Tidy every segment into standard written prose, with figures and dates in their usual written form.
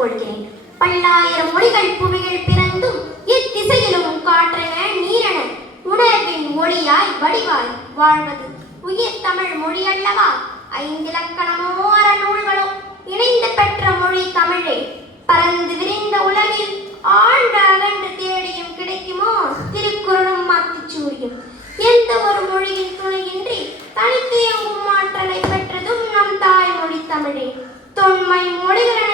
கொள்கிறேன். பல்லாயிரம் மொழிகள் புவிகள் பிறந்தும் எத்திசையிலும் காற்றென நீரென உணர்வின் மொழியாய் வடிவாய் வாழ்வது உயிர் தமிழ் மொழி அல்லவா? 5 இலக்கணமோ அறநூல்களோ இணைந்து பெற்ற மொழி தமிழே. பறந்து விரிந்த உலகில் ஆழ்ந்த அகன்று தேடியும் கிடைக்குமோ திருக்குறளும் மாத்திச்சூடியும். எந்த ஒரு மொழியின் துணையின்றி தனித்து இயங்கும் ஆற்றலை பெற்றதும் நம் தாய்மொழி தமிழே. தொன்மை மொழிகளென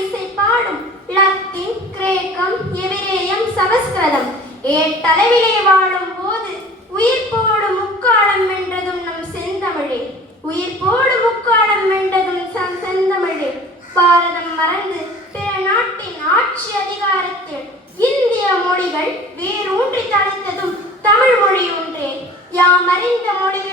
இசை பாடும் லத்தீன், கிரேக்கம், எபிரேயம், சமஸ்கிருதம் ஏட்டளவிலே வாழும் போது உயிர்ப்போடு முக்காலம் வென்றதும் நம் செந்தமிழே. உயிர்ப்போடு முக்காலம் வென்றதும் செந்தமிழே. பாரதம் மறந்து பிற நாட்டின் ஆட்சி அதிகாரத்தில் இந்திய மொழிகள் வேரூன்றி தழைத்ததும் தமிழ் மொழி ஒன்றே. யாம் அறிந்த மொழிகள்